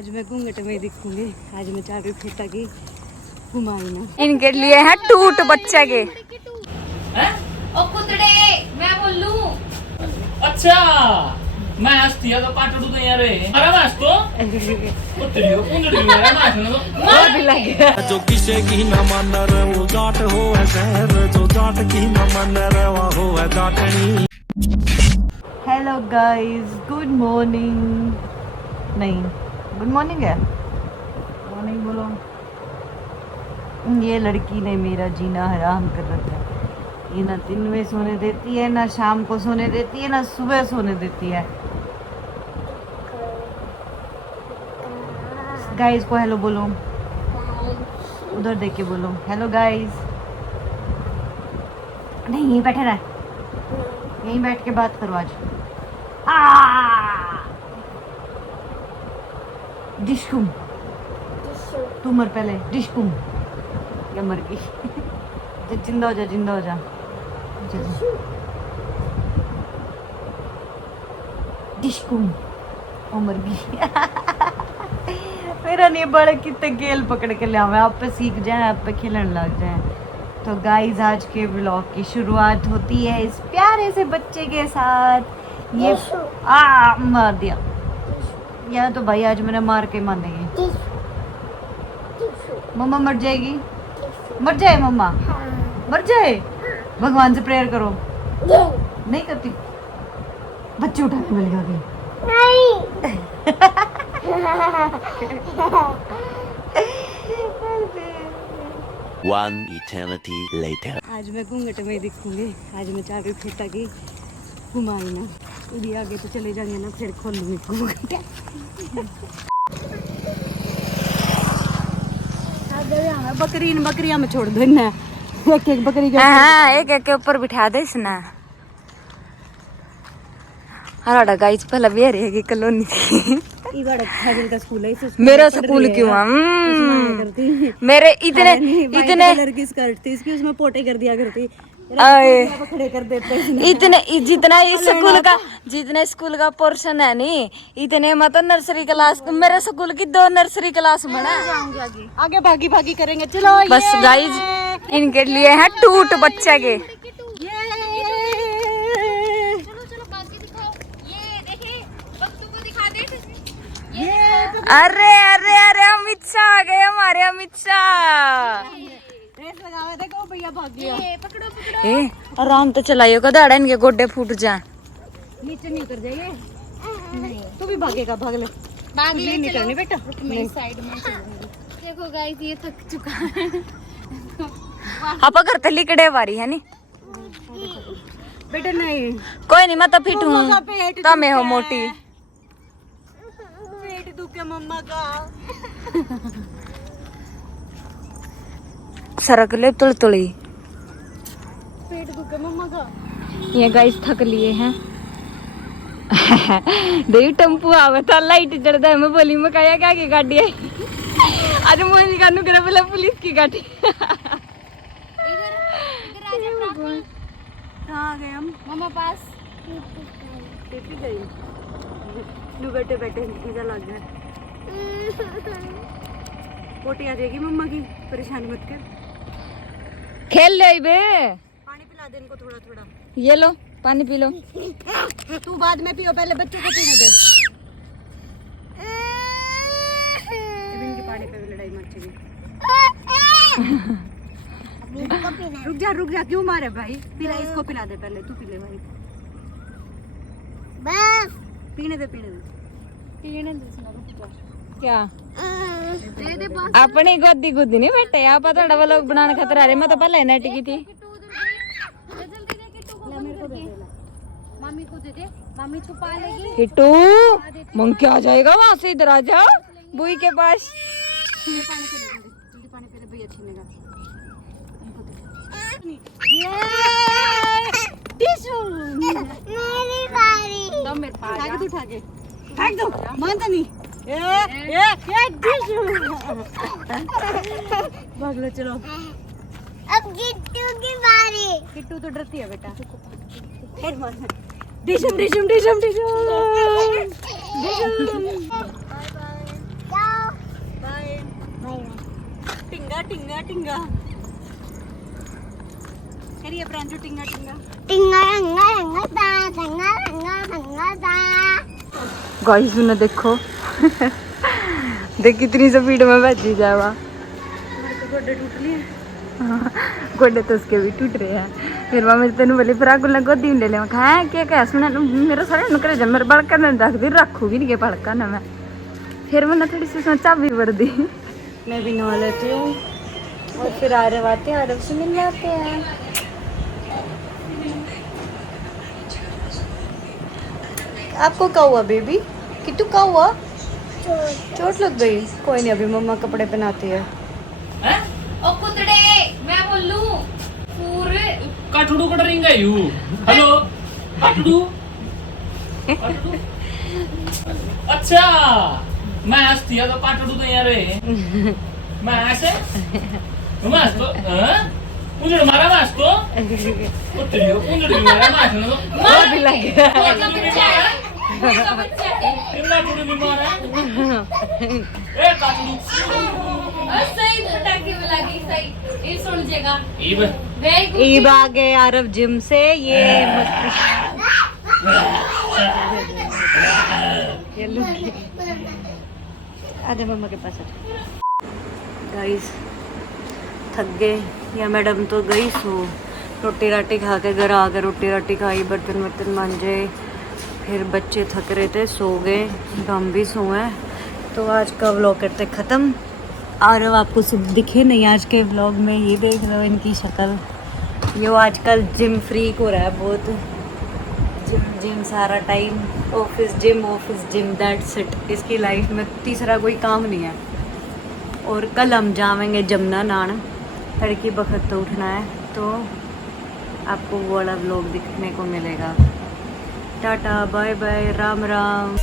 आज मैं घूंघट में दिखूंगी। आज मैं चाह रही हूँ ताकि घुमाई ना। इनके लिए है टूट बच्चे के। ओ कुतड़े मैं बोलूं। अच्छा मैं हंसती है तो काटू तो यार अरे मैं हंस तो कुतड़ियो कुंडड़ियो मेरा मैं हंसना तो और भी लग गया। जो किसे की न मान रे वो जाट हो है शहर, जो जाट की न मान रे वो हो है जाटनी। Hello guys, good morning. नहीं, गुड मॉर्निंग है, मॉर्निंग बोलो। ये लड़की ने मेरा जीना हराम कर रखा है। ये ना दिन में सोने देती है, ना शाम को सोने देती है, ना सुबह सोने देती है। गाइस को हेलो बोलो, उधर देख के बोलो हेलो गाइस। नहीं, यहीं बैठे रह, यहीं बैठ के बात करो आज। डिशकुम, तू मर पहले। डिशकुम या मर गई। जिंदा हो जा, जिंदा हो जा। डिशकुम ओ मर गई। मेरा नहीं बड़े कितने गेल पकड़ के लिया। आप पे सीख जाए, आप पे खिलने लग जाए। तो गाइस, आज के व्लॉग की शुरुआत होती है इस प्यारे से बच्चे के साथ। ये मार दिया या तो भाई आज मैंने मार के मानेगी। मम्मा मर जाएगी, मर जाए मम्मा, मर जाए। भगवान से प्रेयर करो। नहीं करती, बच्चे उठाने वाली आ गई। One eternity later. आज मैं घूंघट में दिखूंगी। आज मैं चाह रही हूँ ताकि घुमाई ना। यदि आगे तो चले जाएंगे ना, फिर खोलूंगी घूंघट। बकरियां में छोड़ दो ना, एक एक बकरी के हाँ, एक एक के ऊपर बिठा दे इसना। हराड़ा गाइस पहले भी रहेगी कॉलोनी थी। का स्कूल है, मेरा स्कूल क्यों मेरे इतने इतने कलर की स्कर्ट थी इसकी, उसमें पोटे कर दिया करती। खड़े कर देते इतने जितना स्कूल का पोर्शन है नी, इतने में तो नर्सरी क्लास, मेरे स्कूल की 2 नर्सरी क्लास बना। आगे भागी भागी करेंगे। चलो बस गाइस, इनके लिए है टूट बच्चे के। अरे अरे अरे अमित शाह आ गए हमारे। अमित शाह देखो भैया भाग गया। ए आराम तो चलाइयो, कदाड़ा इनके गोड्डे फूट जाए। नीचे नहीं उतर जाइए। तू भी भागेगा, भाग ले। भाग ले, नहीं करनी बेटा। मैं साइड में चलूंगी। देखो गाइस, ये थक चुका है। आप घर तो लिकड़े वारी है नी बेटा। नहीं कोई नहीं, मैं तो फिट हूँ, तो मैं हो मोटी। पेट दुखे मम्मा का। सरक ले तुलतुली। पेट दुखे मम्मा का। ये गाइस थक लिए हैं। देवी टेम्पू आवे था, लाइट चढ़ता है। मैं बोली मैं कहा क्या की गाड़ी है। आज मोहिनी का नुकरा बोला पुलिस की गाड़ी। कहाँ गए हम? मम्मा पास। टिपी गई। नू बैठे बैठे मजा लग गया। पोटी आ जाएगी मम्मा की, परेशान मत कर। खेल ले बे। पानी पिला दे इनको थोड़ा थोड़ा। ये लो पानी पी लो। तू बाद में पियो, पहले बच्चों को पीने दे। इनके पानी पे भी लड़ाई मच गई। रुक जा क्यों मारे भाई? पिला, इसको पिला दे पहले। तू पी ले भाई। बस पीने दे क्या अपनी गोदी गुदी नहीं बैठे आप थोड़ा व्लॉग बनाने खातिर आ रहे। मैं तो पहले नेट की थी। मम्मी को दे दे, मम्मी छुपा लेगी। किट्टू मंकी आ जाएगा वहां से, इधर आ जा बुई के पास। जल्दी पानी पी ले भैया, छीनेगा। मेरी बारी। तो मेरे पास आगे उठा के फेंक दो, मानता नहीं। भाग लो, चलो। अब किट्टू की बारी। किट्टू तो डरती है बेटा। डिशम डिशम डिशम डिशम डिशम। टिंगा टिंगा करिए प्रांजू टिंगा टिंगा गाइस सुनो देखो देख कितनी स्पीड में भजी जावा गोडे टूट लिए गोडे तो उसके भी टूट रहे हैं फिर मैं तेन बोली फिर गुला गोदी ले लिया खाया क्या क्या सुना मेरा सारे नुकर जा मेरे बड़का ने रख दी रखूगी नहीं के बड़का ना मैं फिर मैंने थोड़ी सी सोचा भी भर दी मैं भी नहा लेती हूँ और फिर आरव आते हैं आरव से मिल जाते हैं आपको क्या हुआ बेबी किट्टू क्या हुआ चोट लग गई कोई नहीं अभी मम्मा कपड़े पहनाती है हैं ओ कुतड़े मैं बोलूं पूरे काटड़ू कट रिंगा यू हेलो काटड़ू अच्छा मैं हंसती है तो काटड़ू तो यार मैं ऐसे मैं हंस तो उन्हें मारा मैं हंस तो उतरियो उन्हें मारा मैं हंस तो और भी लग गया का बच्चा है कितना टूट बीमार है ए काटड़ू और सही पटाखे में लगी सही ये सुन जाएगा ईब वेरी गुड ईब आ गए आरव जिम से ये आजा मम्मा के पास गाइस थक गए या मैडम तो गई सो रोटी राटी खा के घर आ गए रोटी राटी खाई बर्तन वर्तन मांजे फिर बच्चे थक रहे थे सो गए हम भी सोए तो आज का व्लॉग करते ख़त्म आरव आपको सब दिखे नहीं आज के व्लॉग में ये देख लो इनकी शक्ल ये आजकल जिम फ्रीक हो रहा है बहुत जिम जिम सारा time office gym that's it इसकी लाइफ में तीसरा कोई काम नहीं है और कल हम जाएंगे जमुना नहान तड़की बखत तो उठना है तो आपको वो वाला व्लॉग दिखने को मिलेगा टाटा बाय बाय राम राम